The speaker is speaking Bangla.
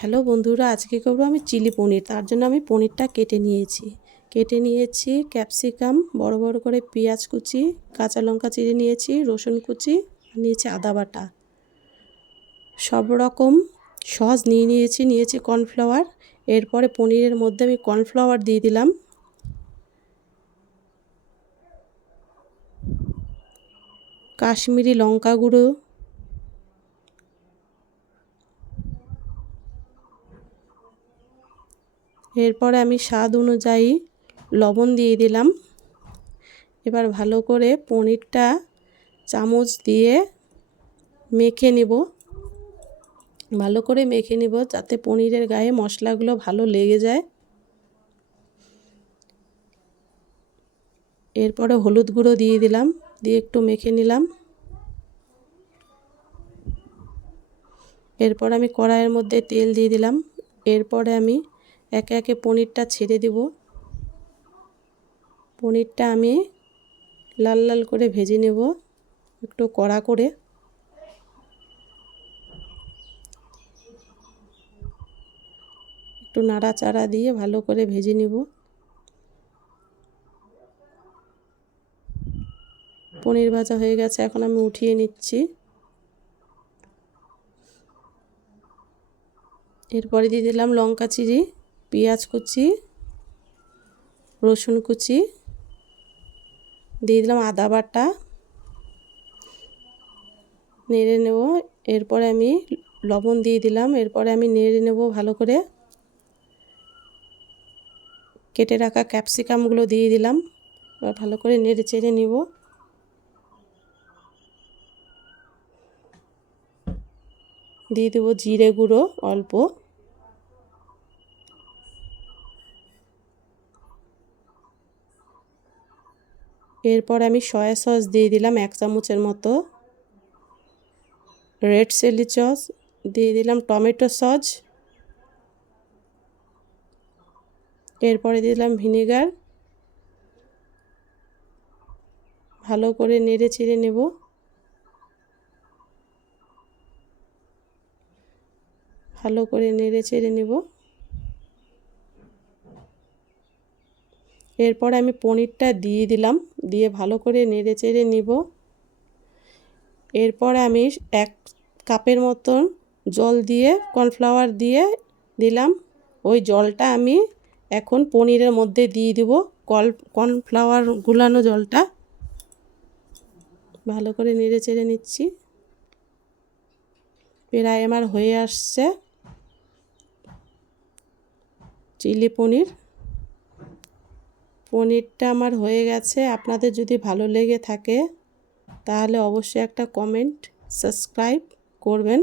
হ্যালো বন্ধুরা, আজকে করবো আমি চিলি পনির। তার জন্য আমি পনিরটা কেটে নিয়েছি ক্যাপসিকাম, বড় বড় করে পেঁয়াজ কুচি, কাঁচা লঙ্কা চিড়ে নিয়েছি, রসুন কুচি, নিয়েছি আদা বাটা, সব রকম সস নিয়েছি কর্নফ্লাওয়ার। এরপরে পনিরের মধ্যে আমি কর্নফ্লাওয়ার দিয়ে দিলাম, কাশ্মীরি লঙ্কা গুঁড়ো, এরপরে আমি স্বাদ অনুযায়ী লবণ দিয়ে দিলাম। এবার ভালো করে পনিরটা চামচ দিয়ে ভালো করে মেখে নিব যাতে পনিরের গায়ে মশলাগুলো ভালো লেগে যায়। এরপরে হলুদ গুঁড়ো দিয়ে দিলাম, দিয়ে একটু মেখে নিলাম। এরপর আমি কড়াইয়ের মধ্যে তেল দিয়ে দিলাম। এরপরে আমি একে একে পনিরটা ছেড়ে দেব। পনিরটা আমি লাল লাল করে ভেজে নেব, একটু কড়া করে। একটু নাড়াচাড়া দিয়ে ভালো করে ভেজে নেব। পনির ভাজা হয়ে গেছে, এখন আমি উঠিয়ে নিচ্ছি। এরপরে দিয়ে দিলাম লঙ্কা চিড়ি, পেঁয়াজ কুচি, রসুন কুচি, দিয়ে দিলাম আদা বাটা, নেড়ে নেব। এরপরে আমি লবণ দিয়ে দিলাম। এরপরে আমি নেড়ে নেব ভালো করে। কেটে রাখা ক্যাপসিকামগুলো দিয়ে দিলাম, এবার ভালো করে নেড়ে চেড়ে নিব। দিয়ে দেব জিরে গুঁড়ো অল্প, এরপর আমি সয়া সস দিয়ে দিলাম 1 চামচের মতো, রেড চিলি সস দিয়ে দিলাম, টমেটো সস, এরপরে দিয়ে দিলাম ভিনেগার। ভালো করে নেড়ে চেড়ে নেব। ভালো করে নেড়ে চেড়ে নেব। এরপর আমি পনিরটা দিয়ে দিলাম, দিয়ে ভালো করে নেড়ে চেড়ে নিব। এরপরে আমি 1 কাপের মতন জল দিয়ে কর্নফ্লাওয়ার দিয়ে দিলাম। ওই জলটা আমি এখন পনিরের মধ্যে দিয়ে দিব, কর্নফ্লাওয়ার গুলানো জলটা। ভালো করে নেড়ে চেড়ে নিচ্ছি। প্রায় আমার হয়ে আসছে চিলি পনির। পনিরটা আমার হয়ে গেছে। আপনাদের যদি ভালো লেগে থাকে তাহলে অবশ্যই একটা কমেন্ট, সাবস্ক্রাইব করবেন।